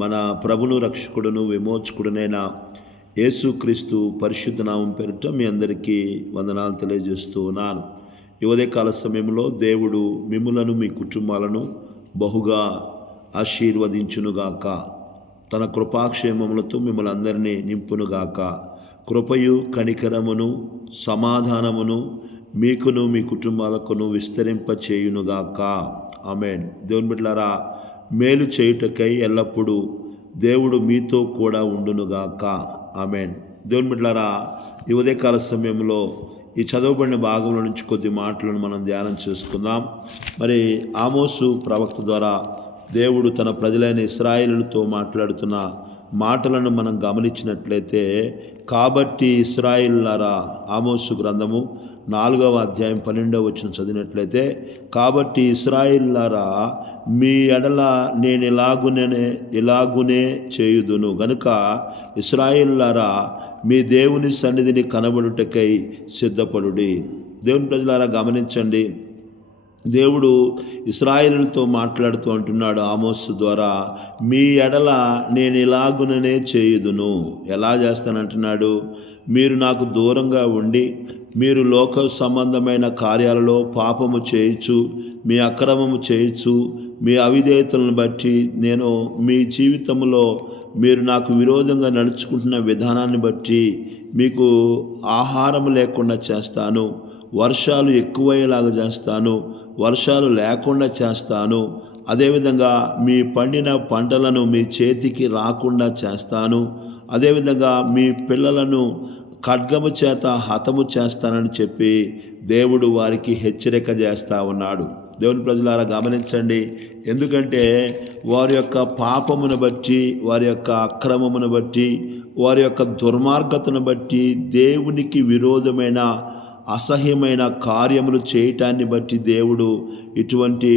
మన ప్రభును రక్షకుడును విమోచకుడునైన యేసుక్రీస్తు పరిశుద్ధ నామం పేరిట మీ అందరికీ వందనాలు తెలియజేస్తూ ఉన్నాను. ఈ ఉదయకాల సమయంలో దేవుడు మిమ్ములను మీ కుటుంబాలను బహుగా ఆశీర్వదించునుగాక. తన కృపాక్షేమములతో మిమ్మల్ని అందరినీ నింపునుగాక. కృపయు కనికరమును సమాధానమును మీకును మీ కుటుంబాలకును విస్తరింపచేయునుగాక. ఆమేన్. దేవుని బిడ్డలారా, మేలు చేయుటకై ఎల్లప్పుడూ దేవుడు మీతో కూడా ఉండునుగాక. ఆమేన్. దేవుని బిడ్డలారా, ఈ ఉదయకాల సమయంలో ఈ చదవబడిన భాగంలో నుంచి కొద్ది మాటలను మనం ధ్యానం చేసుకుందాం. మరి ఆమోసు ప్రవక్త ద్వారా దేవుడు తన ప్రజలైన ఇశ్రాయేలులతో మాట్లాడుతున్న మాటలను మనం గమనించినట్లయితే, కాబట్టి ఇశ్రాయేలులారా, ఆమోసు గ్రంథము 4వ అధ్యాయం 12వ వచనం చదివినట్లయితే, కాబట్టి ఇశ్రాయేలులారా, మీ ఎడల నేను ఇలాగునే చేయుదును గనుక ఇశ్రాయేలులారా, మీ దేవుని సన్నిధిని కనబడుటకై సిద్ధపడుడి. దేవుని ప్రజలారా గమనించండి, దేవుడు ఇశ్రాయేలులతో మాట్లాడుతూ అంటున్నాడు ఆమోసు ద్వారా, మీ ఎడల నేను ఇలాగుననే చేయుదును. ఎలా చేస్తానంటున్నాడు? మీరు నాకు దూరంగా ఉండి మీరు లోక సంబంధమైన కార్యాలలో పాపము చేయొచ్చు, మీ అక్రమము చేయొచ్చు, మీ అవిధేయతలను బట్టి నేను మీ జీవితంలో మీరు నాకు విరోధంగా నడుచుకుంటున్న విధానాన్ని బట్టి మీకు ఆహారం లేకుండా చేస్తాను, వర్షాలు ఎక్కువయ్యేలాగా చేస్తాను, వర్షాలు లేకుండా చేస్తాను, అదేవిధంగా మీ పండిన పంటలను మీ చేతికి రాకుండా చేస్తాను, అదేవిధంగా మీ పిల్లలను ఖడ్గము చేత హతము చేస్తానని చెప్పి దేవుడు వారికి హెచ్చరిక చేస్తూ ఉన్నాడు. దేవుని ప్రజలారా గమనించండి, ఎందుకంటే వారి యొక్క పాపమును బట్టి, వారి యొక్క అక్రమమును బట్టి, వారి యొక్క దుర్మార్గతను బట్టి, దేవునికి విరోధమైన అసహ్యమైన కార్యములు చేయటాన్ని బట్టి దేవుడు ఇటువంటి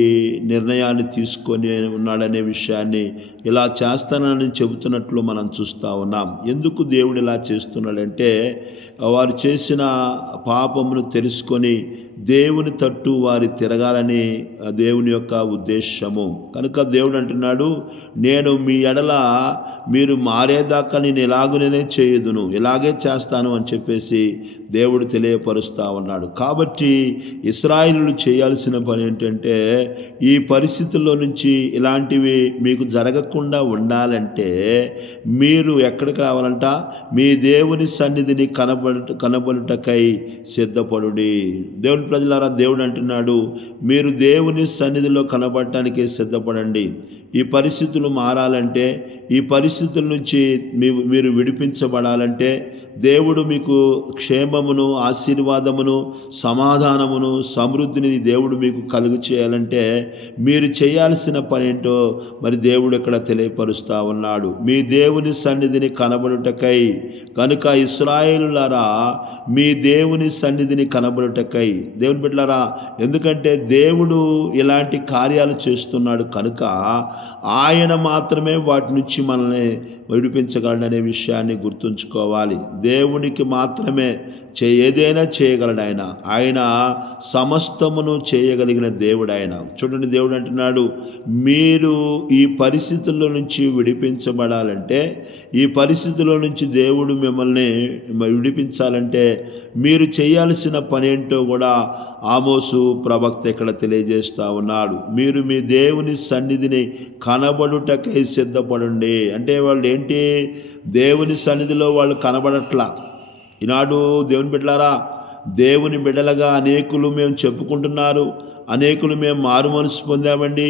నిర్ణయాన్ని తీసుకొని ఉన్నాడనే విషయాన్ని, ఇలా చేస్తానని చెబుతున్నట్లు మనం చూస్తూ ఉన్నాం. ఎందుకు దేవుడు ఇలా చేస్తున్నాడంటే, వారు చేసిన పాపమును తెలుసుకొని దేవుని తట్టు వారి తిరగాలని దేవుని యొక్క ఉద్దేశము. కనుక దేవుడు అంటున్నాడు, నేను మీ ఎడల మీరు మారేదాకా నేను ఇలాగునే చేయుదును, ఇలాగే చేస్తాను అని చెప్పేసి దేవుడు తెలియపరుస్తూ ఉన్నాడు. కాబట్టి ఇశ్రాయేలులు చేయాల్సిన పని ఏంటంటే, ఈ పరిస్థితుల్లో నుంచి ఇలాంటివి మీకు జరగకుండా ఉండాలంటే మీరు ఎక్కడికి రావాలంట? మీ దేవుని సన్నిధిని కనబడుటకై సిద్ధపడుడి. దేవుని ప్రజలారా, దేవుడు అంటున్నాడు, మీరు దేవుని సన్నిధిలో కనబడటానికి సిద్ధపడండి. ఈ పరిస్థితులు మారాలంటే, ఈ పరిస్థితుల నుంచి మీరు విడిపించబడాలంటే, దేవుడు మీకు క్షేమమును, ఆశీర్వాదమును, సమాధానమును, సమృద్ధిని దేవుడు మీకు కలుగు చేయాలంటే మీరు చేయాల్సిన పని ఏంటో మరి దేవుడు ఇక్కడ తెలియపరుస్తూ ఉన్నాడు. మీ దేవుని సన్నిధిని కనబడుటకై, కనుక ఇశ్రాయేలులారా, మీ దేవుని సన్నిధిని కనబడుటకై. దేవుని బిడ్డలారా, ఎందుకంటే దేవుడు ఇలాంటి కార్యాలు చేస్తున్నాడు కనుక ఆయన మాత్రమే వాటి నుంచి మనల్ని విడిపించగలడనే విషయాన్ని గుర్తుంచుకోవాలి. దేవునికి మాత్రమే ఏదైనా చేయగలడు ఆయన. ఆయన సమస్తమును చేయగలిగిన దేవుడు ఆయన. చూడండి, దేవుడు అంటున్నాడు, మీరు ఈ పరిస్థితుల్లో నుంచి విడిపించబడాలంటే, ఈ పరిస్థితుల్లో నుంచి దేవుడు మిమ్మల్ని విడిపించాలంటే మీరు చేయాల్సిన పని ఏంటో కూడా ఆమోసు ప్రవక్త ఇక్కడ తెలియజేస్తూ ఉన్నాడు. మీరు మీ దేవుని సన్నిధిని కనబడుటకై సిద్ధపడండి. అంటే వాళ్ళు ఏంటి? దేవుని సన్నిధిలో వాళ్ళు కనబడట్లా. ఈనాడు దేవుని బిడ్డలారా, దేవుని బిడ్డలుగా అనేకులు మేము చెప్పుకుంటున్నారు, అనేకులు మేము మారు మనసు పొందామండి,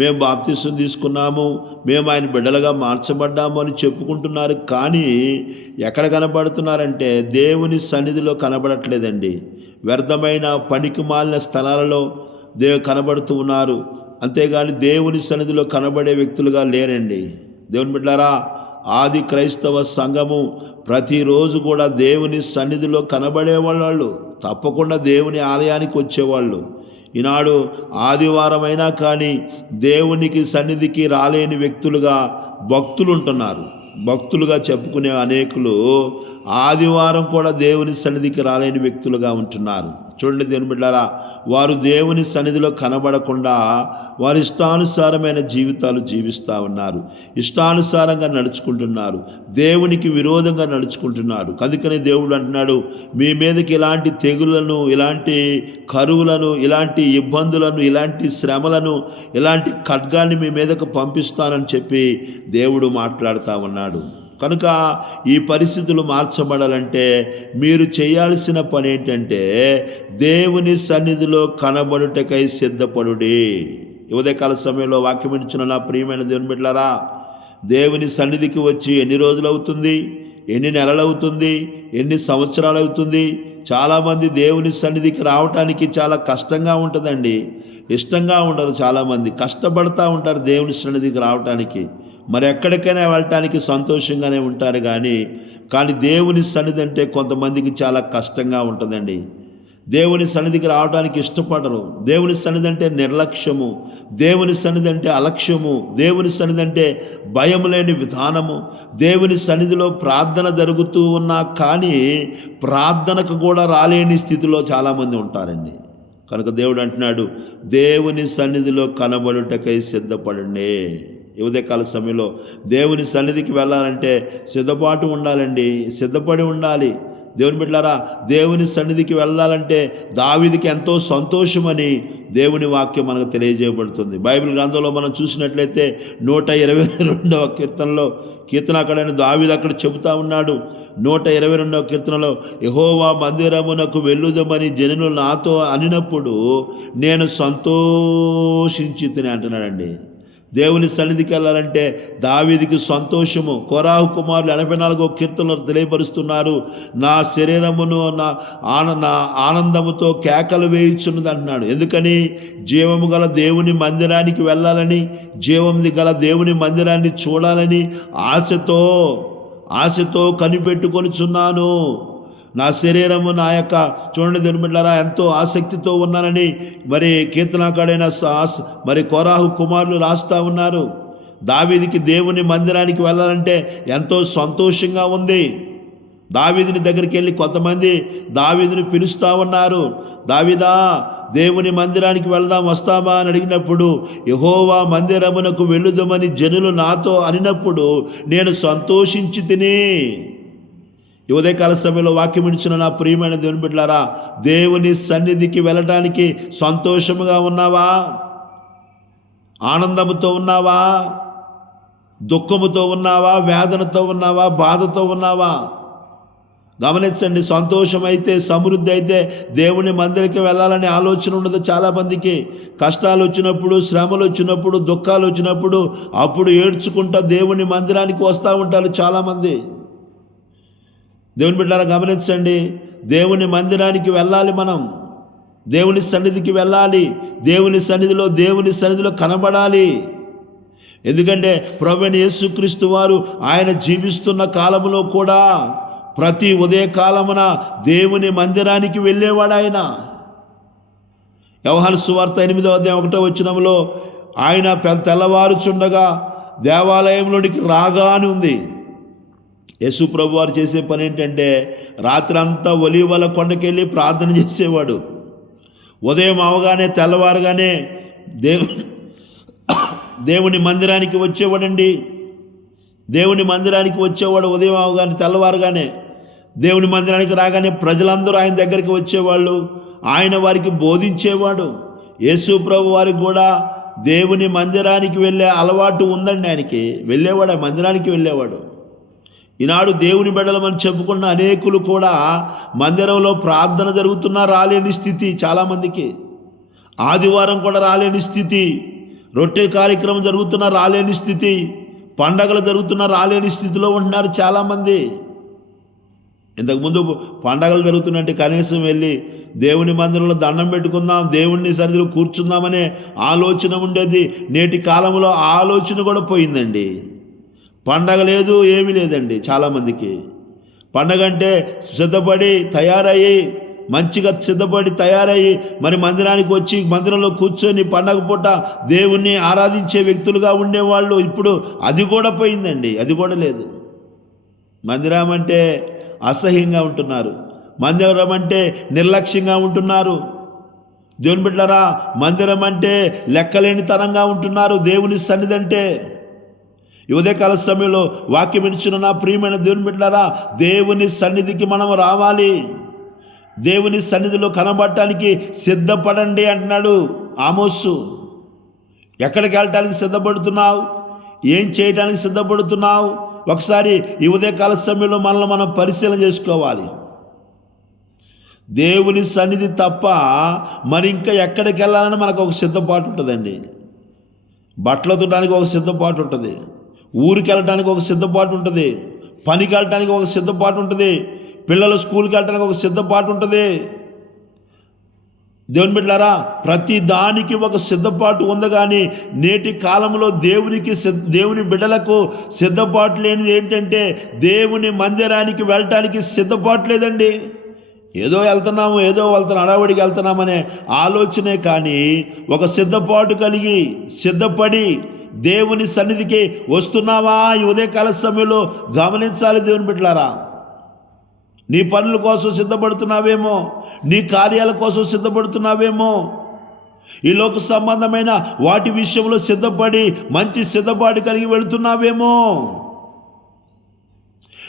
మేము బాప్తిసం తీసుకున్నాము, మేము ఆయన బిడ్డలుగా మార్చబడ్డాము అని చెప్పుకుంటున్నారు. కానీ ఎక్కడ కనబడుతున్నారంటే దేవుని సన్నిధిలో కనబడట్లేదండి. వ్యర్థమైన పనికి మాలిన స్థలాలలో కనబడుతూ ఉన్నారు, అంతేగాని దేవుని సన్నిధిలో కనబడే వ్యక్తులుగా లేరండి. దేవుని బిడ్డలారా, ఆది క్రైస్తవ సంఘము ప్రతిరోజు కూడా దేవుని సన్నిధిలో కనబడేవాళ్ళు, తప్పకుండా దేవుని ఆలయానికి వచ్చేవాళ్ళు. ఈనాడు ఆదివారం అయినా కానీ దేవునికి సన్నిధికి రాలేని వ్యక్తులుగా భక్తులు ఉంటున్నారు. భక్తులుగా చెప్పుకునే అనేకులు ఆదివారం కూడా దేవుని సన్నిధికి రాలేని వ్యక్తులుగా ఉంటున్నారు. చూడండి దేవుని బిడ్డారా, వారు దేవుని సన్నిధిలో కనబడకుండా వారి ఇష్టానుసారమైన జీవితాలు జీవిస్తూ ఉన్నారు, ఇష్టానుసారంగా నడుచుకుంటున్నారు, దేవునికి విరోధంగా నడుచుకుంటున్నారు. కనుకనే దేవుడు అంటున్నాడు, మీ మీదకి ఇలాంటి తెగులను, ఇలాంటి కరువులను, ఇలాంటి ఇబ్బందులను, ఇలాంటి శ్రమలను, ఇలాంటి ఖడ్గాన్ని మీ మీదకు పంపిస్తానని చెప్పి దేవుడు మాట్లాడుతూ ఉన్నాడు. కనుక ఈ పరిస్థితులు మార్చబడాలంటే మీరు చేయాల్సిన పని ఏంటంటే దేవుని సన్నిధిలో కనబడుటకై సిద్ధపడుడి. ఉదయకాల సమయంలో వాక్యం ఇచ్చిన నా ప్రియమైన దేవుని బిడ్డలారా, దేవుని సన్నిధికి వచ్చి ఎన్ని రోజులు అవుతుంది, ఎన్ని నెలలు అవుతుంది, ఎన్ని సంవత్సరాలు అవుతుంది? చాలామంది దేవుని సన్నిధికి రావటానికి చాలా కష్టంగా ఉంటుందండి, ఇష్టంగా ఉండరు. చాలామంది కష్టపడుతూ ఉంటారు దేవుని సన్నిధికి రావటానికి. మరి ఎక్కడికైనా వెళ్ళటానికి సంతోషంగానే ఉంటారు, కానీ దేవుని సన్నిధి అంటే కొంతమందికి చాలా కష్టంగా ఉంటుందండి. దేవుని సన్నిధికి రావడానికి ఇష్టపడరు. దేవుని సన్నిధి అంటే నిర్లక్ష్యము, దేవుని సన్నిధి అంటే అలక్ష్యము, దేవుని సన్నిధి అంటే భయం లేని విధానము. దేవుని సన్నిధిలో ప్రార్థన జరుగుతూ ఉన్నా కానీ ప్రార్థనకు కూడా రాలేని స్థితిలో చాలామంది ఉంటారండి. కనుక దేవుడు అంటున్నాడు, దేవుని సన్నిధిలో కనబడుటకై సిద్ధపడండి. ఉదయకాల సమయంలో దేవుని సన్నిధికి వెళ్ళాలంటే సిద్ధపాటు ఉండాలండి, సిద్ధపడి ఉండాలి. దేవుని బిడ్డలారా, దేవుని సన్నిధికి వెళ్ళాలంటే దావీదుకి ఎంతో సంతోషమని దేవుని వాక్యం మనకు తెలియజేయబడుతుంది. బైబిల్ గ్రంథంలో మనం చూసినట్లయితే 122వ కీర్తనలో కీర్తనాకారుడైన దావీదు అక్కడ చెబుతా ఉన్నాడు. 122వ కీర్తనలో, యెహోవా మందిరమునకు వెళ్ళుదమని జనులు నాతో అనినప్పుడు నేను సంతోషించితిని అంటున్నాడండి. దేవుని సన్నిధికి వెళ్ళాలంటే దావీదుకి సంతోషము. కోరాహు కుమారులు 84వ కీర్తనలో తెలియపరుస్తున్నారు, నా శరీరమును నా ఆనందముతో కేకలు వేయుచున్నది అంటున్నాడు. ఎందుకని? జీవము గల దేవుని మందిరానికి వెళ్ళాలని, జీవం గల దేవుని మందిరాన్ని చూడాలని ఆశతో కనిపెట్టుకొనిచున్నాను. నా శరీరము నా యొక్క చూడండి దేవుని బిడ్డలారా, ఎంతో ఆసక్తితో ఉన్నానని మరి కీర్తనాకారుడైన మరి కోరాహు కుమారులు రాస్తూ ఉన్నారు. దావీదుకి దేవుని మందిరానికి వెళ్ళాలంటే ఎంతో సంతోషంగా ఉంది. దావీదుని దగ్గరికి వెళ్ళి కొంతమంది దావీదుని పిలుస్తూ ఉన్నారు, దావీదా దేవుని మందిరానికి వెళ్దాం వస్తామా అని అడిగినప్పుడు, యెహోవా మందిరమునకు వెళ్ళుదమని జనులు నాతో అనినప్పుడు నేను సంతోషించి తిని. ఉదయకాల సమయంలో వాక్యం ఇచ్చిన నా ప్రియమైన దేవుని బిడ్డలారా, దేవుని సన్నిధికి వెళ్ళటానికి సంతోషముగా ఉన్నావా? ఆనందముతో ఉన్నావా? దుఃఖముతో ఉన్నావా? వేదనతో ఉన్నావా? బాధతో ఉన్నావా? గమనించండి, సంతోషమైతే, సమృద్ధి అయితే దేవుని మందిరికి వెళ్ళాలనే ఆలోచన ఉండదు చాలామందికి. కష్టాలు వచ్చినప్పుడు, శ్రమలు వచ్చినప్పుడు, దుఃఖాలు వచ్చినప్పుడు అప్పుడు ఏడ్చుకుంటా దేవుని మందిరానికి వస్తూ ఉంటారు చాలామంది. దేవుని బిడ్డలారా గమనించండి, దేవుని మందిరానికి వెళ్ళాలి, మనం దేవుని సన్నిధికి వెళ్ళాలి, దేవుని సన్నిధిలో కనబడాలి. ఎందుకంటే ప్రభువైన యేసుక్రీస్తు వారు ఆయన జీవిస్తున్న కాలంలో కూడా ప్రతి ఉదయకాలమున దేవుని మందిరానికి వెళ్ళేవాడు ఆయన. యోహాను సువార్త 8వ అధ్యాయం 1వ వచనంలో ఆయన తెల్లవారుచుండగా దేవాలయంలోనికి రాగా అని ఉంది. యేసు ప్రభు వారు చేసే పని ఏంటంటే రాత్రి అంతా ఒలీవల కొండకెళ్ళి ప్రార్థన చేసేవాడు. ఉదయం అవగానే తెల్లవారుగానే దేవుని మందిరానికి వచ్చేవాడండి. దేవుని మందిరానికి వచ్చేవాడు ఉదయం అవగానే, తెల్లవారుగానే దేవుని మందిరానికి రాగానే ప్రజలందరూ ఆయన దగ్గరికి వచ్చేవాళ్ళు, ఆయన వారికి బోధించేవాడు. యేసు ప్రభు వారికి కూడా దేవుని మందిరానికి వెళ్ళే అలవాటు ఉందండి. ఆయనకి వెళ్ళేవాడు, ఆ మందిరానికి వెళ్ళేవాడు. ఈనాడు దేవుని బిడ్డలమని చెప్పుకున్న అనేకులు కూడా మందిరంలో ప్రార్థన జరుగుతున్నా రాలేని స్థితి చాలామందికి. ఆదివారం కూడా రాలేని స్థితి, రొట్టె కార్యక్రమం జరుగుతున్నా రాలేని స్థితి, పండగలు జరుగుతున్నా రాలేని స్థితిలో ఉంటున్నారు చాలామంది. ఇంతకుముందు పండగలు జరుగుతున్నట్టు కనీసం వెళ్ళి దేవుని మందిరంలో దండం పెట్టుకుందాం, దేవుని సన్నిధిలో కూర్చుందామనే ఆలోచన ఉండేది. నేటి కాలంలో ఆ ఆలోచన కూడా పోయిందండి. పండగ లేదు, ఏమీ లేదండి చాలామందికి. పండగ అంటే సిద్ధపడి తయారయ్యి మరి మందిరానికి వచ్చి మందిరంలో కూర్చొని పండగ పూట దేవుణ్ణి ఆరాధించే వ్యక్తులుగా ఉండేవాళ్ళు. ఇప్పుడు అది కూడా పోయిందండి, అది కూడా లేదు. మందిరం అంటే అసహ్యంగా ఉంటున్నారు. మందిరం అంటే నిర్లక్ష్యంగా ఉంటున్నారు. దేవుని బిడ్డలారా, మందిరం అంటే లెక్కలేనితనంగా ఉంటున్నారు. దేవుని సన్నిధి అంటే ఈ ఉదయకాల సమయంలో వాక్యం ఇచ్చిన నా ప్రియమైన దేవుని బిడ్డలారా, దేవుని సన్నిధికి మనం రావాలి. దేవుని సన్నిధిలో కనబడటానికి సిద్ధపడండి అంటున్నాడు ఆమోసు. ఎక్కడికి వెళ్ళటానికి సిద్ధపడుతున్నావు? ఏం చేయడానికి సిద్ధపడుతున్నావు? ఒకసారి ఈ ఉదయకాల సమయంలో మనల్ని మనం పరిశీలన చేసుకోవాలి. దేవుని సన్నిధి తప్ప మరి ఇంకా ఎక్కడికి వెళ్ళాలని మనకు ఒక సిద్ధపాటు ఉంటుందండి. బట్టలు ఉతకడానికి ఒక సిద్ధపాటు ఉంటుంది, ఊరికి వెళ్ళడానికి ఒక సిద్ధపాటు ఉంటుంది, పనికి వెళ్ళటానికి ఒక సిద్ధపాటు ఉంటుంది, పిల్లలు స్కూల్కి వెళ్ళటానికి ఒక సిద్ధపాటు ఉంటుంది. దేవుని బిడ్డలారా, ప్రతి దానికి ఒక సిద్ధపాటు ఉంది. కానీ నేటి కాలంలో దేవుని బిడ్డలకు సిద్ధపాటు లేనిది ఏంటంటే దేవుని మందిరానికి వెళ్ళటానికి సిద్ధపాటు లేదండి. ఏదో వెళ్తున్నాము, అడవుడికి వెళ్తున్నామనే ఆలోచనే కానీ ఒక సిద్ధపాటు కలిగి సిద్ధపడి దేవుని సన్నిధికి వస్తున్నావా? ఈ ఉదయకాల సమయంలో గమనించాలి దేవుని బిడ్డలారా. నీ పనుల కోసం సిద్ధపడుతున్నావేమో, నీ కార్యాల కోసం సిద్ధపడుతున్నావేమో, ఈ లోక సంబంధమైన వాటి విషయంలో సిద్ధపడి మంచి సిద్ధపాటు కలిగి వెళుతున్నావేమో.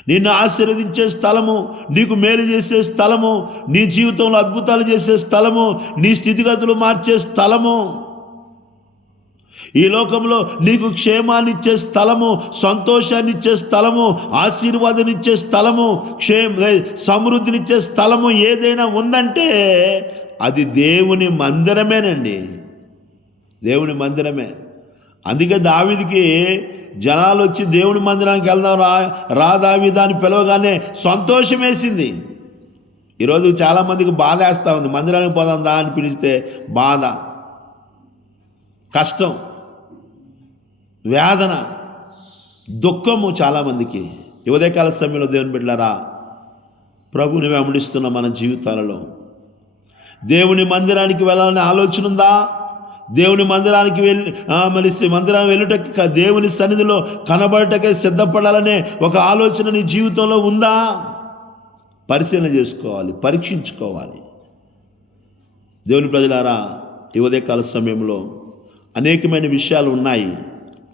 నిన్ను ఆశీర్వదించే స్థలము, నీకు మేలు చేసే స్థలము, నీ జీవితంలో అద్భుతాలు చేసే స్థలము, నీ స్థితిగతులు మార్చే స్థలము, ఈ లోకంలో నీకు క్షేమాన్ని ఇచ్చే స్థలము, సంతోషాన్ని ఇచ్చే స్థలము, ఆశీర్వాదాన్ని ఇచ్చే స్థలము, సమృద్ధినిచ్చే స్థలము ఏదైనా ఉందంటే అది దేవుని మందిరమేనండి. దేవుని మందిరమే. అందుకే దావీదుకి జనాలు వచ్చి దేవుని మందిరానికి వెళ్దాం రా దావీదా అని పిలవగానే సంతోషం వేసింది. ఈరోజు చాలామందికి బాధ వేస్తూ ఉంది. మందిరానికి పోదాం దా అని పిలిస్తే బాధ, కష్టం, వేదన, దుఃఖము చాలామందికి. ఉదయకాల సమయంలో దేవుని బిడ్డలారా, ప్రభుని వెంబడిస్తున్న మన జీవితాలలో దేవుని మందిరానికి వెళ్ళాలనే ఆలోచన ఉందా? దేవుని మందిరానికి మందిరం వెళ్ళుటకి, దేవుని సన్నిధిలో కనబడటకే సిద్ధపడాలనే ఒక ఆలోచన నీ జీవితంలో ఉందా? పరిశీలన చేసుకోవాలి, పరీక్షించుకోవాలి. దేవుని ప్రజలారా, ఈ ఉదయకాల సమయంలో అనేకమైన విషయాలు ఉన్నాయి,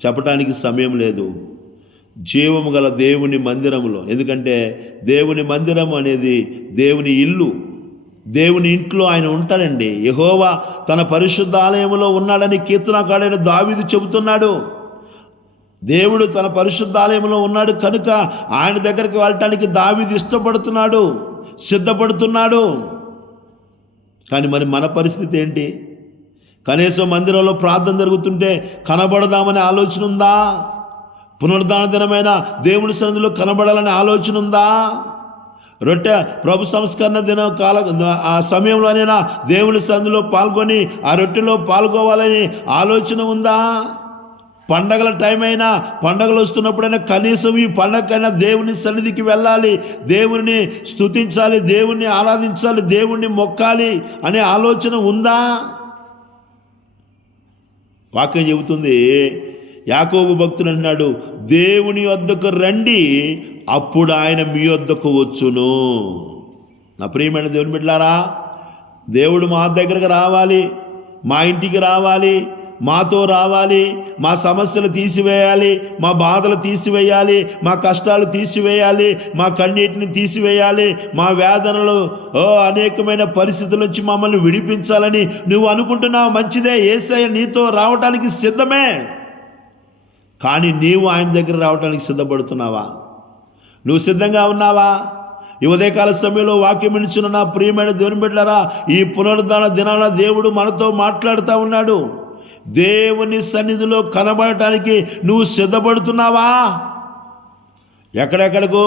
చెప్పడానికి సమయం లేదు. జీవము గల దేవుని మందిరములో, ఎందుకంటే దేవుని మందిరం అనేది దేవుని ఇల్లు. దేవుని ఇంట్లో ఆయన ఉంటాడండి. యెహోవా తన పరిశుద్ధ ఆలయంలో ఉన్నాడని కీర్తనకారుడైన దావీదు చెబుతున్నాడు. దేవుడు తన పరిశుద్ధ ఆలయంలో ఉన్నాడు కనుక ఆయన దగ్గరికి వెళ్ళటానికి దావీదు ఇష్టపడుతున్నాడు, సిద్ధపడుతున్నాడు. కానీ మరి మన పరిస్థితి ఏంటి? కనీసం మందిరంలో ప్రార్థన జరుగుతుంటే కనబడదామనే ఆలోచన ఉందా? పునరుద్ధాన దినమైన దేవుని సన్నిధిలో కనబడాలనే ఆలోచన ఉందా? రొట్టె ప్రభు సంస్కరణ దిన ఆ సమయంలోనైనా దేవుని సన్నిధిలో పాల్గొని ఆ రొట్టెలో పాల్గొవాలని ఆలోచన ఉందా? పండగల టైం అయినా, పండగలు వస్తున్నప్పుడైనా కనీసం ఈ పండగకైనా దేవుని సన్నిధికి వెళ్ళాలి, దేవుని స్తుతించాలి, దేవుణ్ణి ఆరాధించాలి, దేవుణ్ణి మొక్కాలి అనే ఆలోచన ఉందా? వాక్యం చెబుతుంది, యాకోబు భక్తుడు అన్నాడు, దేవుని వద్దకు రండి, అప్పుడు ఆయన మీ వద్దకు వచ్చును. నా ప్రియమైన దేవుని బిడ్డలారా, దేవుడు మా దగ్గరకు రావాలి, మా ఇంటికి రావాలి, మాతో రావాలి, మా సమస్యలు తీసివేయాలి, మా బాధలు తీసివేయాలి, మా కష్టాలు తీసివేయాలి, మా కన్నీటిని తీసివేయాలి, మా వేదనలు అనేకమైన పరిస్థితుల నుంచి మమ్మల్ని విడిపించాలని నువ్వు అనుకుంటున్నావు. మంచిదే, యేసయ్య నీతో రావడానికి సిద్ధమే. కానీ నీవు ఆయన దగ్గర రావడానికి సిద్ధపడుతున్నావా? నువ్వు సిద్ధంగా ఉన్నావా? ఈ ఉదయకాల సమయంలో వాక్యం వినిచిన నా ప్రియమైన దేవుని బిడ్డలారా, ఈ పునరుద్ధాన దినాన దేవుడు మనతో మాట్లాడుతూ ఉన్నాడు. దేవుని సన్నిధిలో కనబడటానికి నువ్వు సిద్ధపడుతున్నావా? ఎక్కడెక్కడికో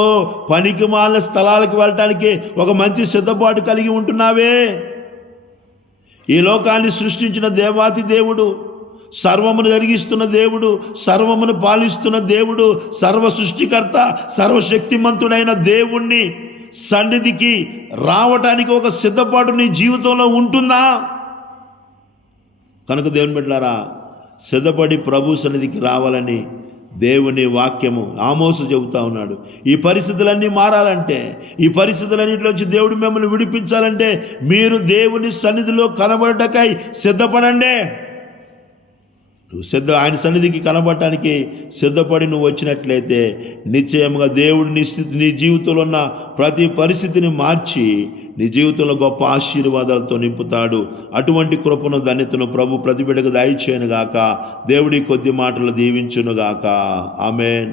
పనికి మాలిన స్థలాలకు వెళ్ళటానికి ఒక మంచి సిద్ధపాటు కలిగి ఉంటున్నావే? ఈ లోకాన్ని సృష్టించిన దేవాతి దేవుడు, సర్వమును జరిగిస్తున్న దేవుడు, సర్వమును పాలిస్తున్న దేవుడు, సర్వ సృష్టికర్త, సర్వశక్తిమంతుడైన దేవుణ్ణి సన్నిధికి రావటానికి ఒక సిద్ధపాటు నీ జీవితంలో ఉంటుందా? కనుక దేవుని బిడ్డలారా, సిద్ధపడి ప్రభు సన్నిధికి రావాలని దేవుని వాక్యము ఆమోసు చెబుతా ఉన్నాడు. ఈ పరిస్థితులన్నీ మారాలంటే, ఈ పరిస్థితులన్నింటిలోంచి దేవుడు మిమ్మల్ని విడిపించాలంటే మీరు దేవుని సన్నిధిలో కనబడటకై సిద్ధపడండి. నువ్వు ఆయన సన్నిధికి కనబడటానికి సిద్ధపడి నువ్వు వచ్చినట్లయితే నిశ్చయముగా దేవుడు నీ జీవితంలో ఉన్న ప్రతి పరిస్థితిని మార్చి నీ జీవితంలో గొప్ప ఆశీర్వాదాలతో నింపుతాడు. అటువంటి కృపను ధన్యతను ప్రభు ప్రతి బిడ్డకు దయచేయునుగాక. దేవుడి కొద్ది మాటలు దీవించునుగాక. ఆమేన్.